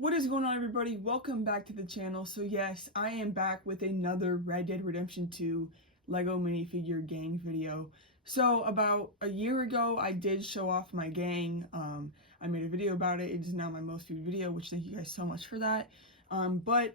What is going on, everybody? Welcome back to the channel. So yes, I am back with another Red Dead Redemption 2 Lego minifigure gang video. So about a year ago, I did show off my gang. I made a video about it. It is now my most viewed video, which thank you guys so much for that. But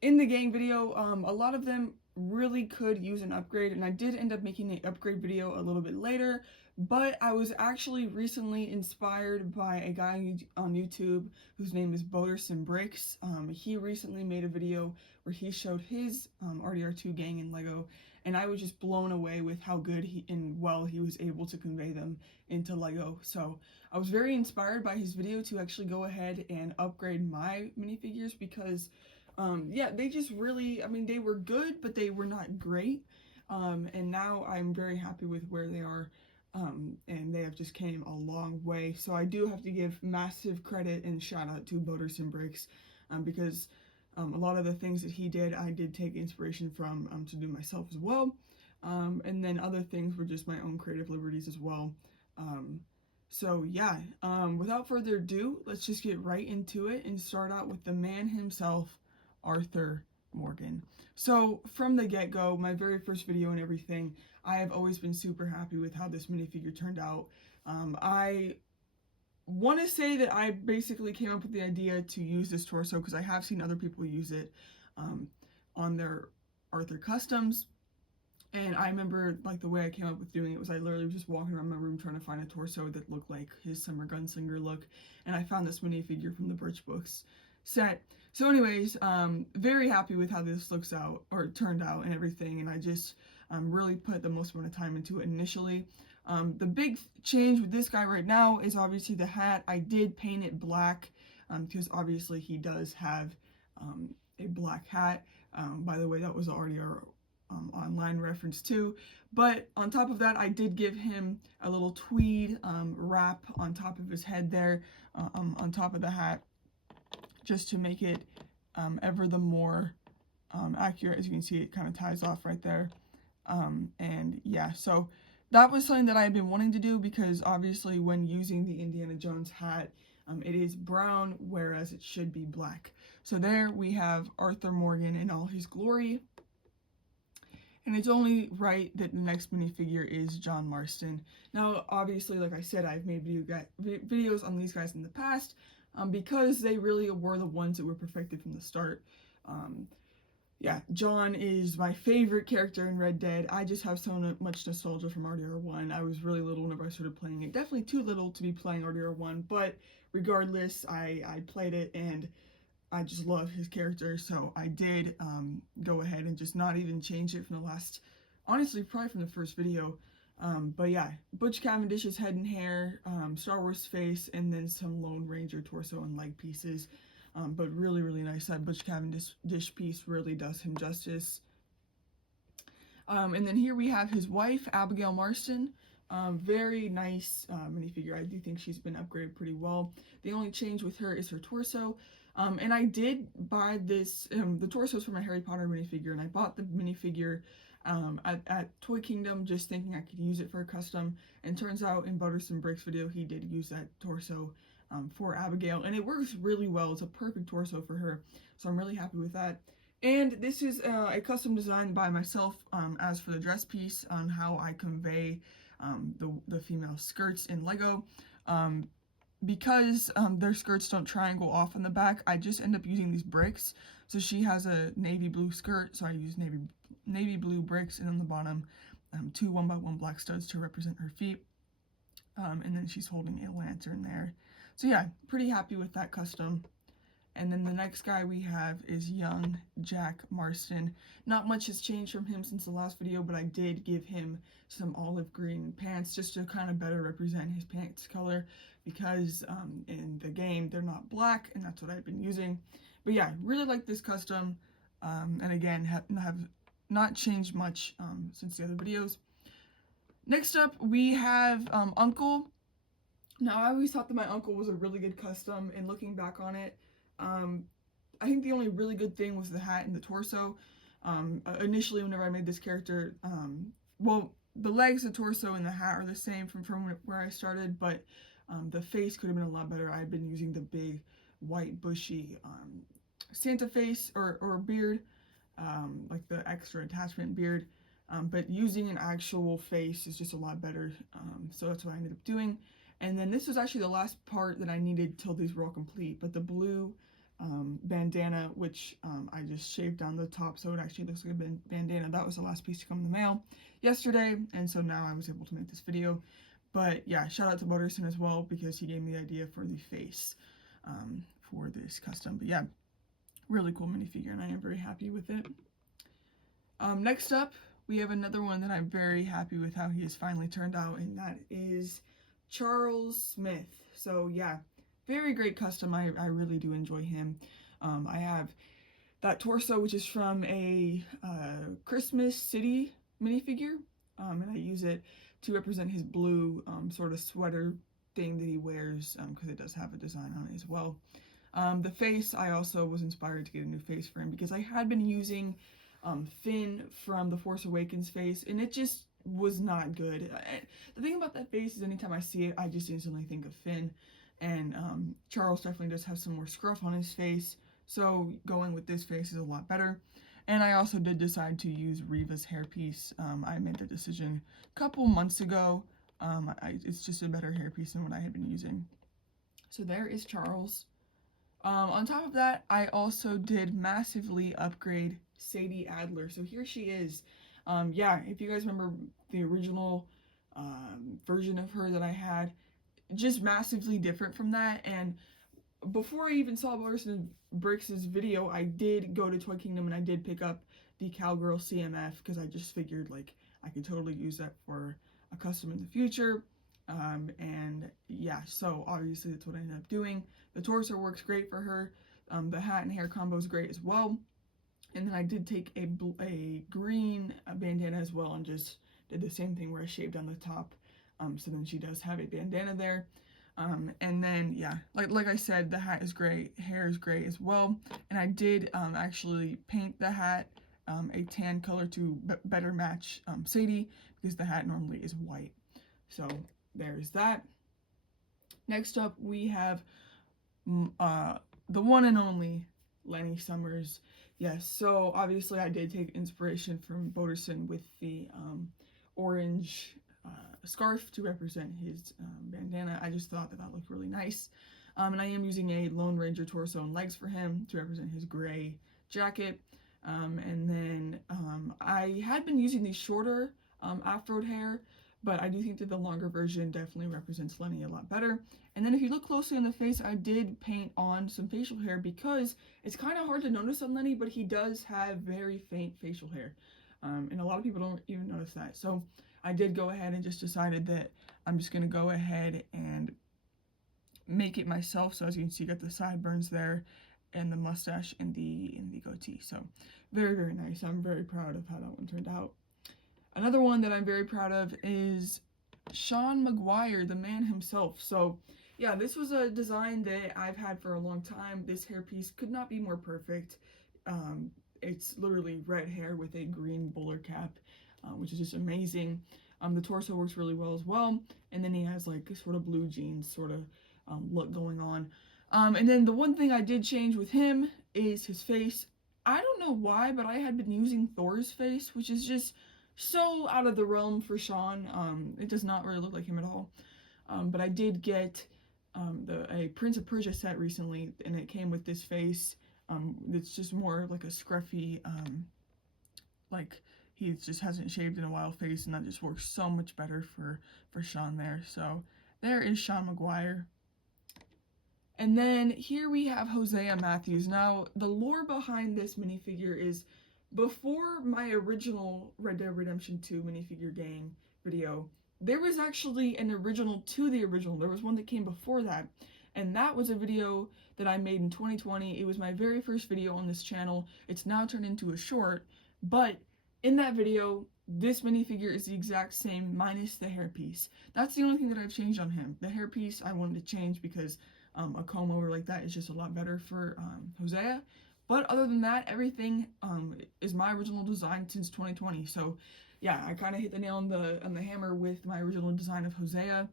in the gang video, a lot of them really could use an upgrade, and I did end up making an upgrade video a little bit later, but I was actually recently inspired by a guy on YouTube whose name is Boderson Bricks. He recently made a video where he showed his RDR2 gang in Lego, and I was just blown away with how good and well he was able to convey them into Lego. So I was very inspired by his video to actually go ahead and upgrade my minifigures because yeah, they just really, I mean, they were good, but they were not great. And now I'm very happy with where they are. And they have just came a long way. So I do have to give massive credit and shout out to Boderson Bricks, because a lot of the things that he did, I did take inspiration from to do myself as well. And then other things were just my own creative liberties as well. So yeah, without further ado, let's just get right into it and start out with the man himself, Arthur Morgan. So from the get-go, my very first video and everything, I have always been super happy with how this minifigure turned out. I want to say that I basically came up with the idea to use this torso because I have seen other people use it on their RDR Customs. And I remember, like, the way I came up with doing it was I literally was just walking around my room trying to find a torso that looked like his Summer Gunslinger look. And I found this minifigure from the Birch Books set. So anyways, very happy with how this looks out, or turned out and everything. And I just really put the most amount of time into it initially. The big change with this guy right now is obviously the hat. I did paint it black because obviously he does have a black hat. By the way, that was already our online reference too. But on top of that, I did give him a little tweed wrap on top of his head there, on top of the hat, just to make it ever the more accurate. As you can see, it kind of ties off right there. And yeah, so that was something that I had been wanting to do because obviously when using the Indiana Jones hat, it is brown, whereas it should be black. So there we have Arthur Morgan in all his glory. And it's only right that the next minifigure is John Marston. Now, obviously, like I said, I've made videos on these guys in the past because they really were the ones that were perfected from the start. Yeah, John is my favorite character in Red Dead. I just have so much nostalgia from RDR 1. I was really little whenever I started playing it. Definitely too little to be playing RDR 1, but regardless, I played it and I just love his character, so I did go ahead and just not even change it from the last, honestly, probably from the first video. But yeah, Butch Cavendish's head and hair, Star Wars face, and then some Lone Ranger torso and leg pieces. But really, really nice. That Butch Cavendish piece really does him justice. And then here we have his wife, Abigail Marston. Very nice minifigure. I do think she's been upgraded pretty well. The only change with her is her torso. And I did buy this, the torsos for my Harry Potter minifigure, and I bought the minifigure at Toy Kingdom, just thinking I could use it for a custom. And turns out in Boderson Bricks' video, he did use that torso for Abigail, and it works really well. It's a perfect torso for her, so I'm really happy with that. And this is a custom design by myself. As for the dress piece, on how I convey the female skirts in Lego. Because their skirts don't triangle off in the back, I just end up using these bricks. So she has a navy blue skirt, so I use navy blue bricks, and on the bottom, 2 1x1 black studs to represent her feet. And then she's holding a lantern there. So yeah, pretty happy with that custom. And then the next guy we have is young Jack Marston. Not much has changed from him since the last video, but I did give him some olive green pants just to kind of better represent his pants color, because in the game they're not black, and that's what I've been using. But yeah, really like this custom, and again have not changed much since the other videos. Next up we have Uncle. Now, I always thought that my uncle was a really good custom, and looking back on it, I think the only really good thing was the hat and the torso. Initially, whenever I made this character, well, the legs, the torso, and the hat are the same from where I started, but the face could have been a lot better. I've been using the big white bushy Santa face or beard, like the extra attachment beard. But using an actual face is just a lot better. So that's what I ended up doing. And then this was actually the last part that I needed till these were all complete. But the blue bandana, which I just shaved down the top so it actually looks like a bandana, that was the last piece to come in the mail yesterday. And so now I was able to make this video. But yeah, shout out to Butterson as well because he gave me the idea for the face for this custom. But yeah, really cool minifigure and I am very happy with it. Next up, we have another one that I'm very happy with how he has finally turned out, and that is Charles Smith. So yeah, very great custom. I really do enjoy him. I have that torso, which is from a Christmas City minifigure, and I use it to represent his blue sort of sweater thing that he wears, because it does have a design on it as well. The face, I also was inspired to get a new face for him because I had been using Finn from The Force Awakens face, and it just was not good. The thing about that face is anytime I see it, I just instantly think of Finn, and Charles definitely does have some more scruff on his face, so going with this face is a lot better. And I also did decide to use Reva's hairpiece. I made the decision a couple months ago. It's just a better hairpiece than what I had been using. So there is Charles. On top of that, I also did massively upgrade Sadie Adler. So here she is. Yeah, if you guys remember the original version of her that I had, just massively different from that. And before I even saw Butterson Bricks' video, I did go to Toy Kingdom and I did pick up the Cowgirl CMF because I just figured like I could totally use that for a custom in the future. And yeah, so obviously that's what I ended up doing. The torso works great for her. The hat and hair combo is great as well. And then I did take a green bandana as well and just did the same thing where I shaved down the top. So then she does have a bandana there. And then yeah, like I said, the hat is great, hair is great as well. And I did actually paint the hat a tan color to better match Sadie because the hat normally is white. So there's that. Next up, we have the one and only Lenny Summers. Yes, so obviously I did take inspiration from Butterson with the orange scarf to represent his bandana. I just thought that that looked really nice. And I am using a Lone Ranger torso and legs for him to represent his gray jacket. And then I had been using the shorter afroed hair, but I do think that the longer version definitely represents Lenny a lot better. And then if you look closely in the face, I did paint on some facial hair because it's kind of hard to notice on Lenny, but he does have very faint facial hair. And a lot of people don't even notice that. So I did go ahead and just decided that I'm just going to go ahead and make it myself. So as you can see, got the sideburns there and the mustache and the goatee. So very, very nice. I'm very proud of how that one turned out. Another one that I'm very proud of is Sean McGuire, the man himself. So yeah, this was a design that I've had for a long time. This hairpiece could not be more perfect. It's literally red hair with a green bowler cap, which is just amazing. The torso works really well as well. And then he has like sort of blue jeans sort of look going on. And then the one thing I did change with him is his face. I don't know why, but I had been using Thor's face, which is just so out of the realm for Sean. It does not really look like him at all. But I did get a Prince of Persia set recently, and it came with this face. It's just more like a scruffy, like he just hasn't shaved in a while face, and that just works so much better for Sean there. So there is Sean McGuire. And then here we have Hosea Matthews. Now, the lore behind this minifigure is before my original Red Dead Redemption 2 minifigure gang video, there was actually an original to the original. There was one that came before that, and that was a video that I made in 2020. It was my very first video on this channel. It's now turned into a short, but in that video, this minifigure is the exact same minus the hairpiece. That's the only thing that I've changed on him. The hairpiece I wanted to change because a comb over like that is just a lot better for Hosea. But other than that, everything is my original design since 2020. So yeah, I kind of hit the nail on the hammer with my original design of Hosea.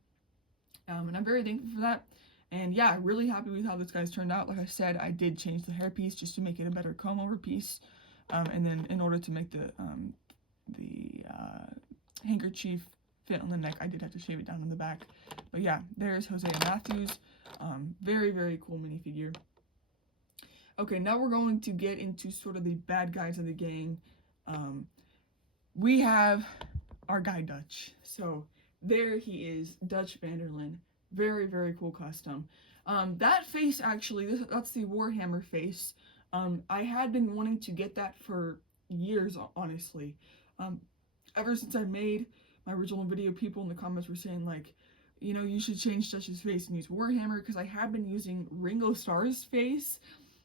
And I'm very thankful for that. And yeah, really happy with how this guy's turned out. Like I said, I did change the hairpiece just to make it a better comb over piece. And then in order to make the handkerchief fit on the neck, I did have to shave it down in the back. But yeah, there's Hosea Matthews. Very, very cool minifigure. Okay, now we're going to get into sort of the bad guys of the gang. We have our guy Dutch. So there he is, Dutch Vanderlyn. Very, very cool custom. That face actually, that's the Warhammer face. I had been wanting to get that for years, honestly. Ever since I made my original video, people in the comments were saying like, you know, you should change Dutch's face and use Warhammer, because I have been using Ringo Starr's face,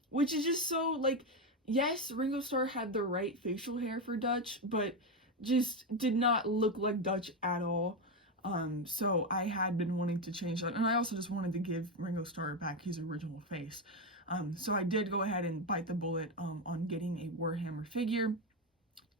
which is just so, like, yes, Ringo Starr had the right facial hair for Dutch, but just did not look like Dutch at all. So I had been wanting to change that, and I also just wanted to give Ringo Starr back his original face. So I did go ahead and bite the bullet on getting a Warhammer figure,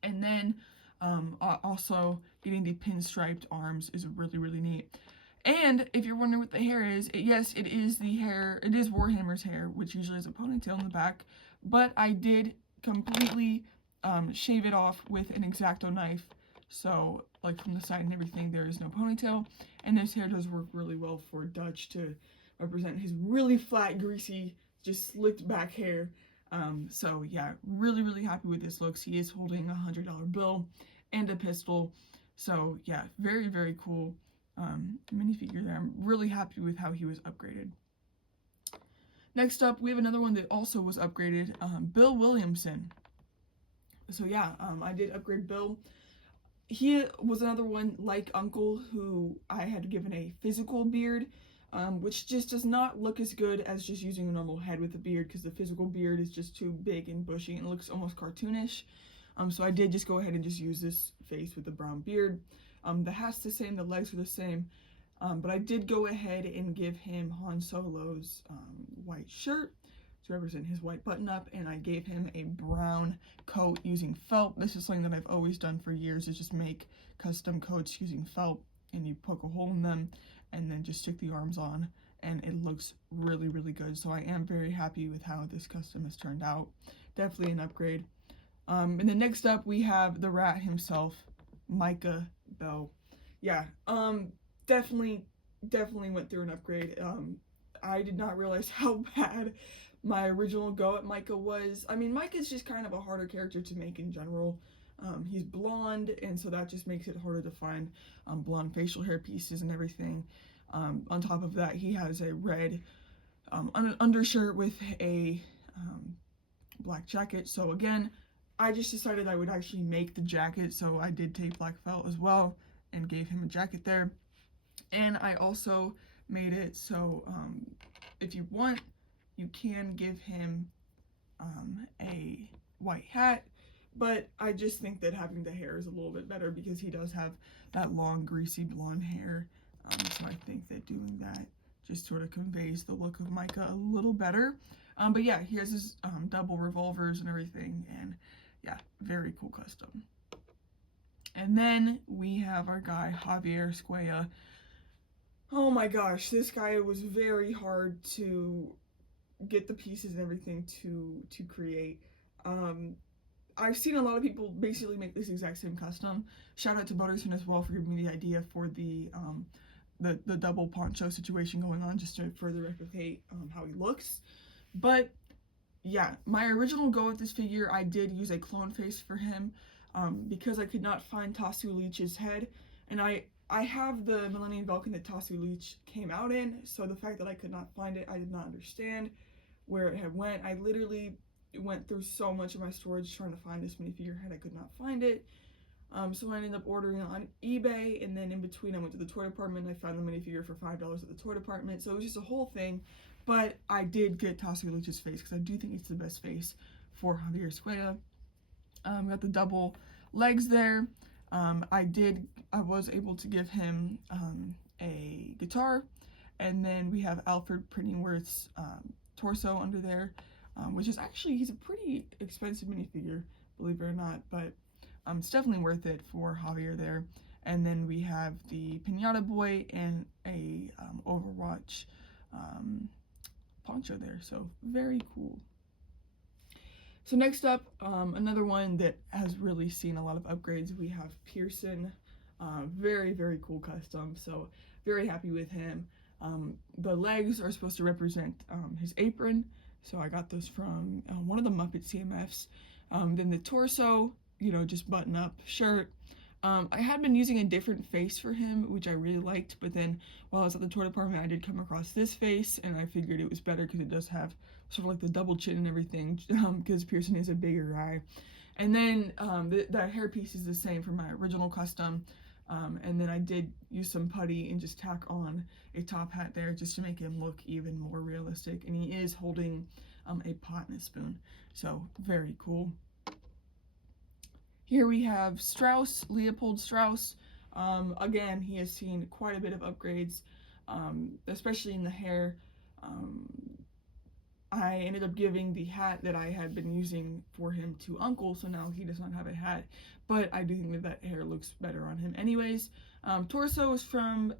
and then also getting the pinstriped arms is really, really neat. And if you're wondering what the hair is, yes, it is the hair, it is Warhammer's hair, which usually is a ponytail in the back, but I did completely shave it off with an X-Acto knife, so like from the side and everything, there is no ponytail, and this hair does work really well for Dutch to represent his really flat, greasy, just slicked back hair. So yeah, really, really happy with this looks. He is holding a $100 bill and a pistol, so yeah, very, very cool minifigure there. I'm really happy with how he was upgraded. Next up, we have another one that also was upgraded, Bill Williamson. So yeah, I did upgrade Bill. He was another one like Uncle who I had given a physical beard, which just does not look as good as just using a normal head with a beard, because the physical beard is just too big and bushy and it looks almost cartoonish. So I did just go ahead and just use this face with the brown beard. The hat's the same, the legs are the same, but I did go ahead and give him Han Solo's white shirt to represent his white button-up, and I gave him a brown coat using felt. This is something that I've always done for years, is just make custom coats using felt, and you poke a hole in them and then just stick the arms on, and it looks really, really good. So I am very happy with how this custom has turned out. Definitely an upgrade. And then next up we have the rat himself, Micah Bell. Yeah, definitely went through an upgrade. I did not realize how bad my original go at Micah was. I mean, Micah's just kind of a harder character to make in general. He's blonde, and so that just makes it harder to find blonde facial hair pieces and everything. On top of that, he has a red undershirt with a black jacket. So again, I just decided I would actually make the jacket, so I did take black felt as well and gave him a jacket there. And I also made it so if you want, you can give him a white hat, but I just think that having the hair is a little bit better because he does have that long, greasy blonde hair. So I think that doing that just sort of conveys the look of Micah a little better. But yeah, he has his double revolvers and everything, and yeah, very cool custom. And then we have our guy, Javier Squaya. Oh my gosh, this guy was very hard to get the pieces and everything to create. I've seen a lot of people basically make this exact same custom. Shout out to Butterson as well for giving me the idea for the double poncho situation going on, just to further replicate how he looks. But yeah, my original go with this figure, I did use a clone face for him because I could not find Tasu Leech's head, and I have the Millennium Falcon that Tasu Leech came out in, so the fact that I could not find it, I did not understand where it had went. I literally went through so much of my storage trying to find this minifigure head. I could not find it. So I ended up ordering it on eBay, and then in between I went to the toy department. I found the minifigure for $5 at the toy department, so it was just a whole thing. But I did get Tasu Leech's face because I do think it's the best face for Javier Squaya. Got the double legs there. I was able to give him a guitar, and then we have Alfred Penningworth's torso under there, which is actually, he's a pretty expensive minifigure, believe it or not, but it's definitely worth it for Javier there. And then we have the Pinata Boy and a Overwatch poncho there, so very cool. So next up, another one that has really seen a lot of upgrades, we have Pearson. Very, very cool custom, so very happy with him. The legs are supposed to represent his apron, so I got those from one of the Muppet CMFs. Then the torso, you know, just button up shirt. I had been using a different face for him, which I really liked, but then while I was at the toy department, I did come across this face, and I figured it was better because it does have sort of like the double chin and everything, because Pearson is a bigger guy. And then that hair piece is the same for my original custom, and then I did use some putty and just tack on a top hat there just to make him look even more realistic, and he is holding a pot and a spoon, so very cool. Here we have Strauss, Leopold Strauss. Again, he has seen quite a bit of upgrades, especially in the hair. I ended up giving the hat that I had been using for him to Uncle, so now he does not have a hat, but I do think that that hair looks better on him anyways. Torso is from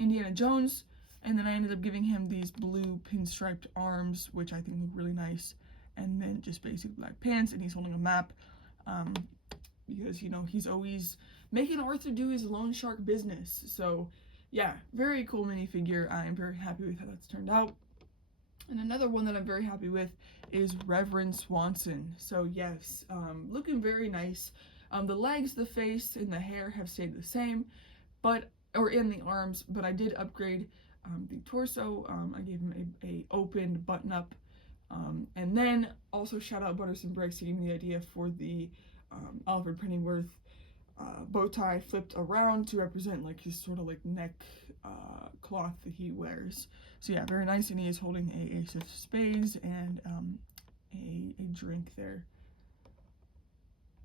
Indiana Jones, and then I ended up giving him these blue pinstriped arms, which I think look really nice, and then just basic black pants, and he's holding a map. Because, you know, he's always making Arthur do his loan shark business. So, yeah, very cool minifigure. I'm very happy with how that's turned out. And another one that I'm very happy with is Reverend Swanson. So, yes, looking very nice. The legs, the face, and the hair have stayed the same, or in the arms, but I did upgrade the torso. I gave him a opened button-up. And then also shout out Butterson Briggs, he gave me the idea for the Alfred Pennyworth bow tie flipped around to represent like his sort of like neck cloth that he wears. So yeah, very nice, and he is holding a ace of spades and a drink there.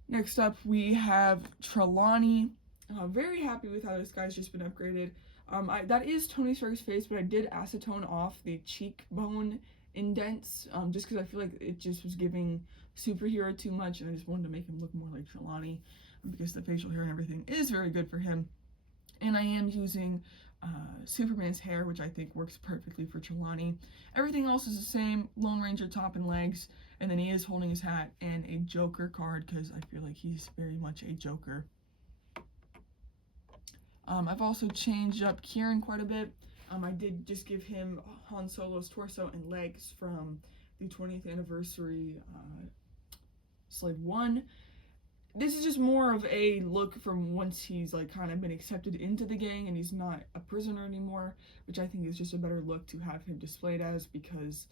Next up we have Trelawney. Very happy with how this guy's just been upgraded. That is Tony Stark's face, but I did acetone off the cheekbone indents, just because I feel like it just was giving superhero too much, and I just wanted to make him look more like Trelawney, because the facial hair and everything is very good for him. And I am using Superman's hair, which I think works perfectly for Trelawney. Everything else is the same, Lone Ranger top and legs, and then he is holding his hat and a Joker card, because I feel like he's very much a Joker. I've also changed up Kieran quite a bit. I did just give him Han Solo's torso and legs from the 20th anniversary Slave 1. This is just more of a look from once he's like kind of been accepted into the gang and he's not a prisoner anymore, which I think is just a better look to have him displayed as, because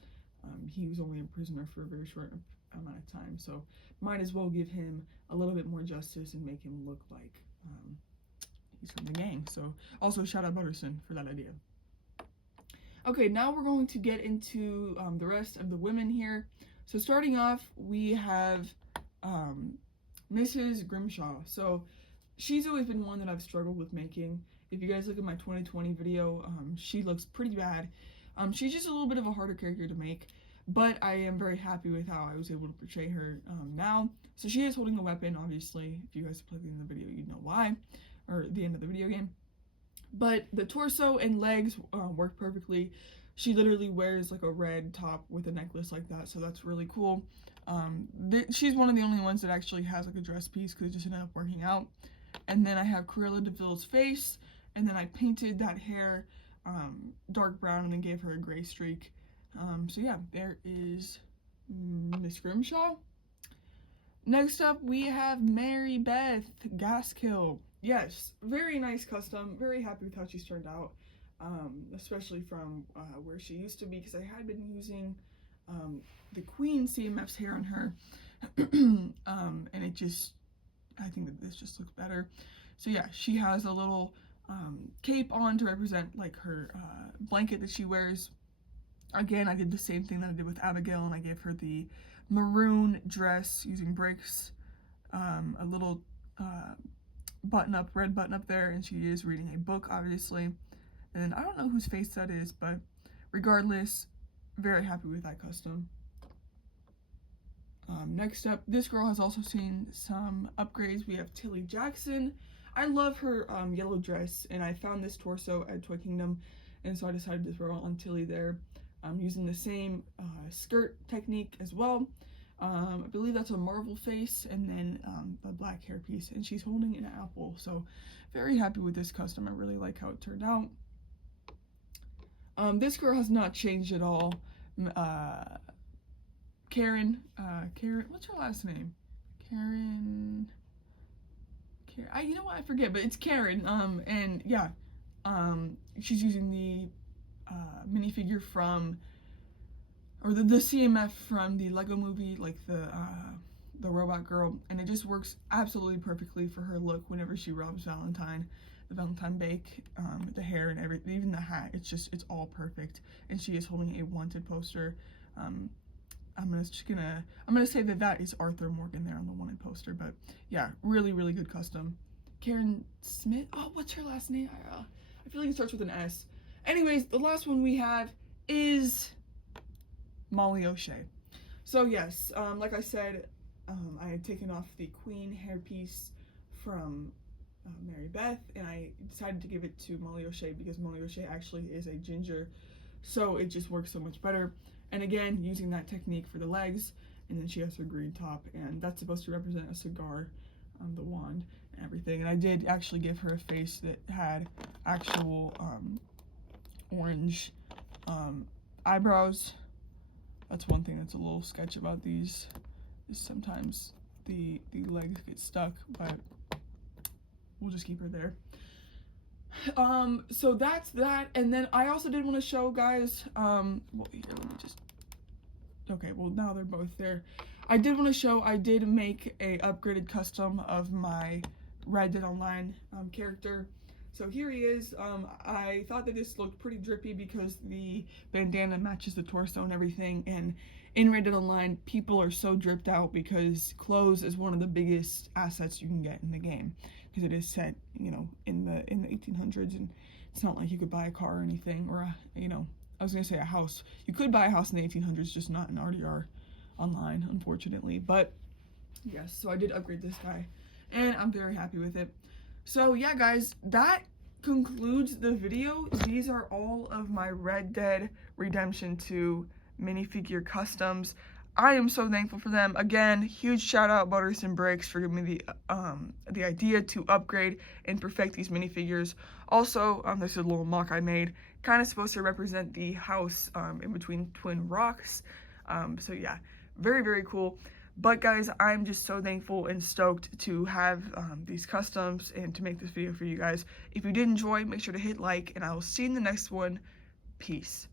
he was only a prisoner for a very short amount of time. So might as well give him a little bit more justice and make him look like he's from the gang. So also shout out Butterson for that idea. Okay, now we're going to get into the rest of the women here. So starting off, we have Mrs. Grimshaw. So she's always been one that I've struggled with making. If you guys look at my 2020 video, she looks pretty bad. She's just a little bit of a harder character to make, but I am very happy with how I was able to portray her now. So she is holding a weapon, obviously. If you guys played the end of the video, you'd know why, or the end of the video game. But the torso and legs work perfectly. She literally wears like a red top with a necklace like that, so that's really cool. She's one of the only ones that actually has like a dress piece because it just ended up working out. And then I have Cruella de Vil's face, and then I painted that hair dark brown and then gave her a gray streak. So yeah, there is Miss Grimshaw. Next up, we have Mary Beth Gaskill. Yes, very nice custom. Very happy with how she's turned out, especially from where she used to be, because I had been using the Queen CMF's hair on her, and it just, I think that this just looks better. So yeah, she has a little cape on to represent like her blanket that she wears. Again, I did the same thing that I did with Abigail, and I gave her the maroon dress using bricks, a little red button up there, and she is reading a book, obviously. And I don't know whose face that is, but regardless, very happy with that custom. Next up, this girl has also seen some upgrades. We have Tilly Jackson. I love her yellow dress, and I found this torso at Toy Kingdom, and so I decided to throw on Tilly there. I'm using the same skirt technique as well. I believe that's a marble face, and then a black hairpiece, and she's holding an apple. So very happy with this custom. I really like how it turned out. This girl has not changed at all. Karen, what's her last name? Karen, you know what, I forget, but it's Karen. And yeah, she's using the minifigure from, or the CMF from the Lego movie, like the robot girl, and it just works absolutely perfectly for her look whenever she robs Valentine. The Valentine bake, the hair and everything, even the hat, it's all perfect. And she is holding a wanted poster. I'm gonna say that is Arthur Morgan there on the wanted poster, but yeah, really, really good custom. Karen Smith, oh, what's her last name? I feel like it starts with an S. Anyways, the last one we have is Molly O'Shea. So yes, like I said, I had taken off the queen hairpiece from Mary Beth, and I decided to give it to Molly O'Shea because Molly O'Shea actually is a ginger, so it just works so much better. And again, using that technique for the legs, and then she has her green top, and that's supposed to represent a cigar, the wand, and everything. And I did actually give her a face that had actual orange eyebrows. That's one thing that's a little sketch about these, is sometimes the legs get stuck, but we'll just keep her there. So that's that, and then I also did want to show guys, well, here, let me just, okay, well, now they're both there. I did want to show, I did make a upgraded custom of my Red Dead Online character. So here he is. I thought that this looked pretty drippy because the bandana matches the torso and everything, and in Red Dead Online, people are so dripped out because clothes is one of the biggest assets you can get in the game, because it is set, you know, in the 1800s, and it's not like you could buy a car or anything, or you know, I was gonna say a house. You could buy a house in the 1800s, just not in RDR Online, unfortunately. But yes, so I did upgrade this guy, and I'm very happy with it. So yeah, guys, that concludes the video. These are all of my Red Dead Redemption 2 minifigure customs. I am so thankful for them. Again, huge shout out Butters and Bricks for giving me the idea to upgrade and perfect these minifigures. Also, this is a little mock I made, kind of supposed to represent the house in between twin rocks. So yeah, very, very cool. But guys, I'm just so thankful and stoked to have these customs and to make this video for you guys. If you did enjoy, make sure to hit like, and I will see you in the next one. Peace.